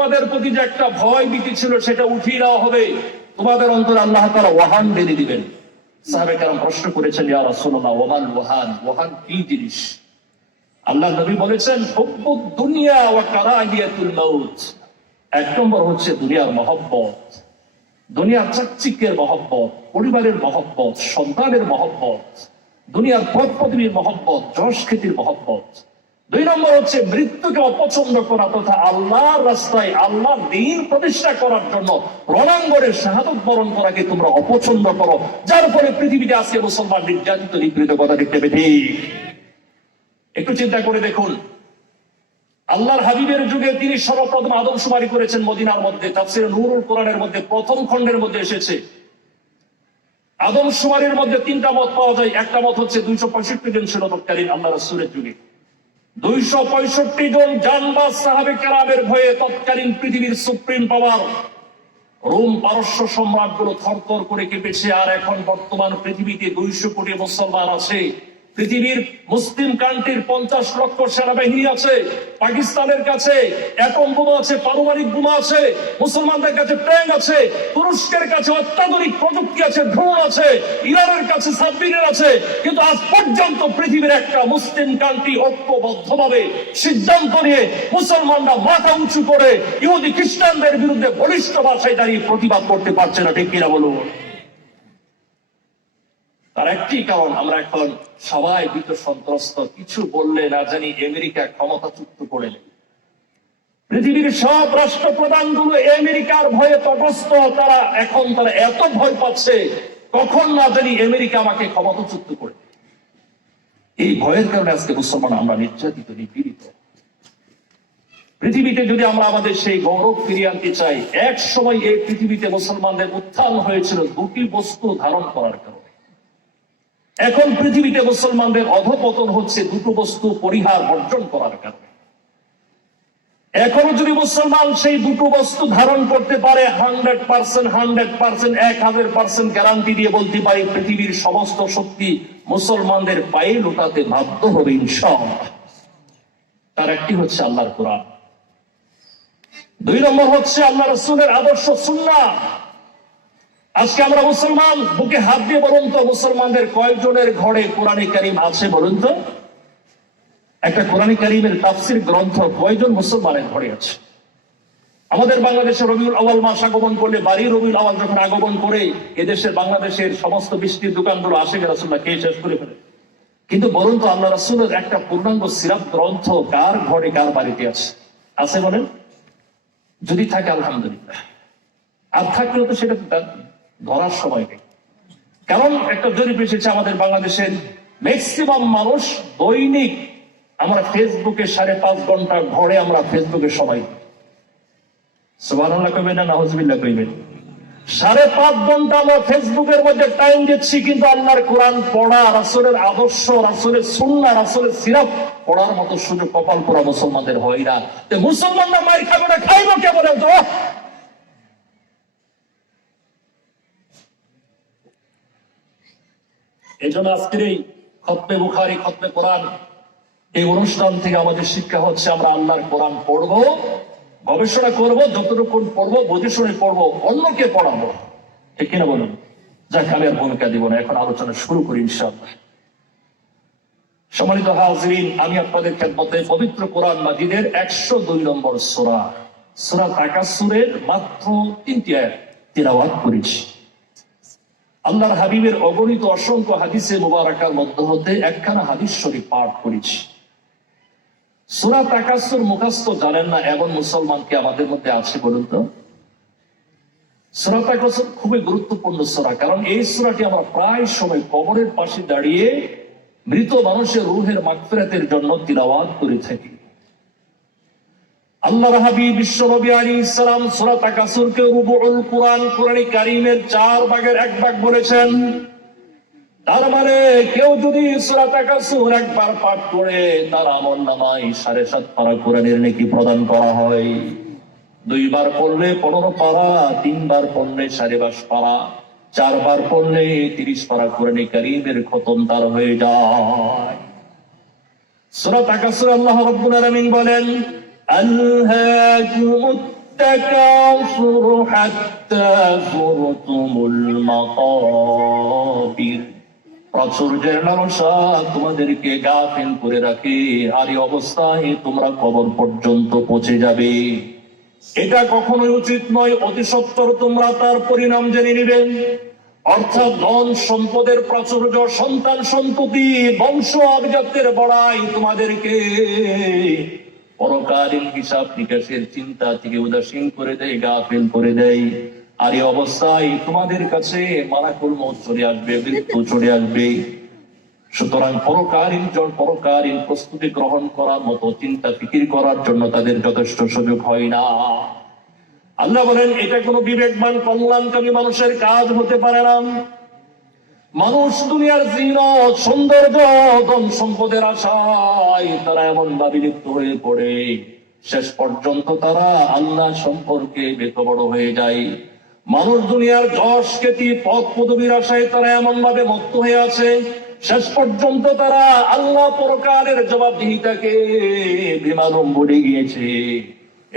তোমাদের প্রতি যে একটা ভয় ভীতি ছিল সেটা উঠিয়ে দেওয়া হবে, তোমাদের অন্তরে আল্লাহ তাআলা ওয়াহান ঢেলে দিবেন। সাহাবায়ে কেরাম প্রশ্ন করেছেন, ইয়া রাসূলুল্লাহ ওয়ামাল ওয়াহান, ওয়াহান কি জিনিস? আল্লাহ নবী বলেছেন, হুব্বুদ দুনিয়া ওয়া কারাহিয়াতুল মাউত। এক নম্বর হচ্ছে দুনিয়ার মহব্বত, দুনিয়ার চাকচিক্যের মহব্বত, পরিবারের মহব্বত, সন্তানের মহব্বত, দুনিয়ার পদ পদবীর মহব্বত, যশ খ্যাতির মহব্বত। দুই নম্বর হচ্ছে মৃত্যুকে অপছন্দ করা তথা আল্লাহর রাস্তায় আল্লাহ দ্বীন প্রতিষ্ঠা করার জন্য রণাঙ্গনে শাহাদত বরণ করাকে তোমরা অপছন্দ করো, যার ফলে পৃথিবীতে আজকে মুসলমান নির্যাতিত নিপীড়িত। কথা দেখতে পেতে একটু চিন্তা করে দেখুন, আল্লাহর হাবিবের যুগে তিনি সর্বপ্রথম আদমশুমারি করেছেন মদিনার মধ্যে। তাফসীরে নূরুল কোরআনের মধ্যে প্রথম খণ্ডের মধ্যে এসেছে। আদমশুমারির মধ্যে তিনটা মত পাওয়া যায়। একটা মত হচ্ছে 265 জন ছিল তৎকালীন আল্লাহ রাসূলের যুগে। 265 জন জানবাজ সাহাবে কেরামের ভয়ে তৎকালীন পৃথিবীর সুপ্রিম পাওয়ার রোম পারস্য সম্রাটগুলো থরথর করে কেঁপেছে। আর এখন বর্তমান পৃথিবীতে 200 কোটি মুসলমান আছে। পৃথিবীর মুসলিম কান্ট্রির 50 লক্ষ সেনাবাহিনী আছে। পাকিস্তানের কাছে অ্যাটম বোমা আছে, পারমাণবিক বোমা আছে। মুসলমানদের কাছে ট্যাঙ্ক আছে। তুরস্কের কাছে অত্যাধুনিক প্রযুক্তি আছে, ড্রোন আছে। ইরানের কাছে সাবমেরিন আছে। কিন্তু আজ পর্যন্ত পৃথিবীর একটা মুসলিম কান্ট্রি ঐক্যবদ্ধভাবে সিদ্ধান্ত নিয়ে মুসলমানরা মাথা উঁচু করে ইহুদি খ্রিস্টানদের বিরুদ্ধে বলিষ্ঠ ভাষায় দাঁড়িয়ে প্রতিবাদ করতে পারছে না। ঠিক কিনা বলুন? তার একটি কারণ, আমরা এখন সবাই ভীত সন্ত্রস্ত। কিছু বললে না জানি আমেরিকা ক্ষমতাচ্যুত করে নেবে। পৃথিবীর সব রাষ্ট্রপ্রধানগুলো আমেরিকার ভয়ে তটস্থ। তারা এত ভয় পাচ্ছে, কখন না জানি আমেরিকা আমাকে ক্ষমতাচ্যুত করে। এই ভয়ের কারণে আজকে মুসলমান আমরা নির্যাতিত নিপীড়িত। পৃথিবীতে যদি আমরা আমাদের সেই গৌরব ফিরিয়ে আনতে চাই, এক সময় এই পৃথিবীতে মুসলমানদের উত্থান হয়েছিল দুটি বস্তু ধারণ করার কারণে। এখন পৃথিবীতে মুসলমানদের অধঃপতন হচ্ছে দুটো বস্তু পরিহার বর্জন করার কারণে। এখনো যদি মুসলমান সেই দুটো বস্তু ধারণ করতে পারে, 100%, 1000% গ্যারান্টি দিয়ে বলতে পারি, পৃথিবীর সমস্ত শক্তি মুসলমানদের পায়ে লুটাতে বাধ্য হবে ইনশাআল্লাহ। তার একটি হচ্ছে আল্লাহর কোরআন, দুই নম্বর হচ্ছে আল্লাহ রাসূলের আদর্শ সুন্নাহ। আজকে আমরা মুসলমান, বুকে হাত দিয়ে বলুন তো, মুসলমানদের কয়েকজনের ঘরে কোরআনে কারীম আছে বলুন তো? একটা কোরআনে কারীমের তাফসীর গ্রন্থ কয়জন মুসলমানের ঘরে আছে? আমাদের বাংলাদেশে রবিউল আউয়াল মাস আগমন করলে, বাড়ি রবিউল আউয়াল যখন আগমন করে, এদেশের বাংলাদেশের সমস্ত মিষ্টির দোকানগুলো আশিক রাসূলুল্লাহ কে শেষ করে ফেলে। কিন্তু বলুন তো, আল্লাহ রাসূলের একটা পূর্ণাঙ্গ সিরাত গ্রন্থ কার ঘরে কার বাড়িতে আছে? আছে বলেন? যদি থাকে আলহামদুলিল্লাহ, আর থাকলেও তো সেটা ধরার সময় নেই। কারণ একটা জরিপ এসেছে, আমাদের বাংলাদেশের ম্যাক্সিমাম মানুষ দৈনিক, আমরা ফেসবুকে 5.5 ঘন্টা ঘরে আমরা ফেসবুকে সময়। সুবহানাল্লাহ কইবেন না নাউজুবিল্লাহ কইবেন? 5.5 ঘন্টা আমরা ফেসবুকের মধ্যে টাইম দিচ্ছি, কিন্তু আল্লাহর কোরআন পড়া, রাসূলের আদর্শ, রাসূলের সুন্নাহ, রাসূলের সিরাত পড়ার মতো সুযোগ কপাল পোড়া মুসলমানদের হয় না। মুসলমানরা মার খাবে না, খাইবো কে বলেন তো? এই জন্য আজকের এই খতমে বুখারী, খতমে কোরআন, এই অনুষ্ঠান থেকে আমাদের শিক্ষা হচ্ছে, আমরা আল্লাহর কোরআন পড়বো, গবেষণা করবো, যতটুকু পড়বো বুঝে শুনে পড়বো, অন্যকে পড়াবো। ঠিক কিনা বলুন? যাক, আমি আর ভূমিকা দিব না, এখন আলোচনা শুরু করি ইনশাআল্লাহ। সম্মানিত হাজিরিন, আমি আপনাদের খেদমতে পবিত্র কোরআন মাজিদের 102 নম্বর সূরা, সূরা তাকাসুরের মাত্র 3টি আয়াত তিলাওয়াত করেছি। আল্লাহর হাবিবের অগণিত অসংখ্য হাদিসে মুবারাকার মধ্যে হতে একখানা হাদিস শরীফ পাঠ করেছি। সূরা তাকাসুর মুখস্থ জানেন না এমন মুসলমান কি আমাদের মধ্যে আছে বলুন তো? সূরা তাকাসুর খুবই গুরুত্বপূর্ণ সূরা, কারণ এই সূরাটি আমরা প্রায় সময় কবরের পাশে দাঁড়িয়ে মৃত মানুষের রূহের মাগফিরাতের জন্য তিলাওয়াত করে থাকি। আল্লাহর হাবিব বিশ্বনবী আলাইহিস সালাম সূরা তাকাসুরকে রুবুউল কোরআন, কোরআনে কারীমের 4 ভাগের 1 ভাগ বলেছেন। তার মানে কেউ যদি সূরা তাকাসুর একবার পাঠ করে, তার আমলনামায় 7.5 পারা কোরআনের নেকি প্রদান করা হয়। 2 বার পড়লে 15 পারা, 3 বার পড়লে 22.5 পারা, 4 বার পড়লে 30 পারা কোরআনে কারীমের খতম তার হয়ে যায়। সূরা তাকাসুর আল্লাহ রাব্বুল আলামিন বলেন, আল্লাহুমুত التكاثر حتى زرتم المقابر। প্রাচুর্যের লালসা তোমাদেরকে গাফিল করে রাখে, আর এই অবস্থায় তোমরা কবর পর্যন্ত পৌঁছে যাবে। এটা কখনোই উচিত নয়। অতি সত্বর তোমরা তার পরিণাম জেনে নিবেন। অর্থাৎ ধন সম্পদের প্রাচুর্য, সন্তান সন্ততি, বংশ আভিজাত্যের বড়াই তোমাদেরকে পরকালীন হিসাব নিকাশের চিন্তা থেকে উদাসীন করে দেয়, গাফিল করে দেয়। আর এই অবস্থায় তোমাদের কাছে মালাকুল মউত চলে আসবে, মৃত্যু চলে আসবে। সুতরাং পরকালীন প্রস্তুতি গ্রহণ করার মতো চিন্তা ফিকির করার জন্য তাদের যথেষ্ট সুযোগ হয় না। আল্লাহ বলেন এটা কোনো বিবেকবান কল্যাণকামী মানুষের কাজ হতে পারে না। মানুষ দুনিয়ার জিনত, সৌন্দর্য, ধন সম্পদের আশায় তারা এমন ভাবে লিপ্ত হয়ে পড়ে, শেষ পর্যন্ত তারা আল্লাহ সম্পর্কে বেখবর হয়ে যায়। মানুষ দুনিয়ার যশ খ্যাতি পদ পদবীর আশায় তারা এমন ভাবে মত্ত হয়ে আছে, শেষ পর্যন্ত তারা আল্লাহ পরকালের জবাবদিহিতাকে বিমানম ভুলে গিয়েছে।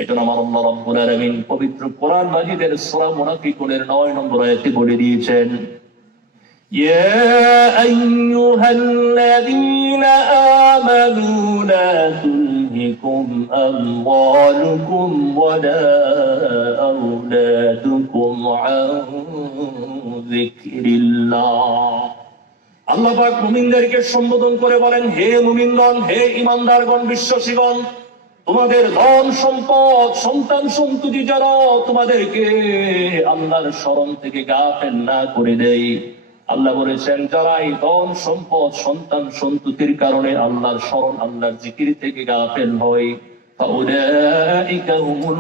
এটা আমার আল্লাহ রাব্বুল আলামিন পবিত্র কোরআন মাজিদের সূরা মুনাফিকুনের 9 নম্বর আয়াতে বলে দিয়েছেন, ইয়া আইয়ুহাল্লাযীনা আমানু লা তুলহিকুম আমওয়ালুকুম ওয়ালা আওলাদুকুম আন যিকরিল্লাহ। আল্লাহ পাক মুমিনদেরকে সম্বোধন করে বলেন, হে মুমিনগণ, হে ঈমানদারগণ, বিশ্বাসীগণ, তোমাদের ধন সম্পদ, সন্তান সন্ততি যারা তোমাদেরকে আল্লাহর স্মরণ থেকে গাফেল না করে দেয়। আল্লাহ বলেছেন যারা এই ধন সম্পদ, সন্তান সন্ততির কারণে আল্লাহর স্মরণ, আল্লাহর জিকির থেকে গাফেল হয়, ফাউলাইকা হুমুল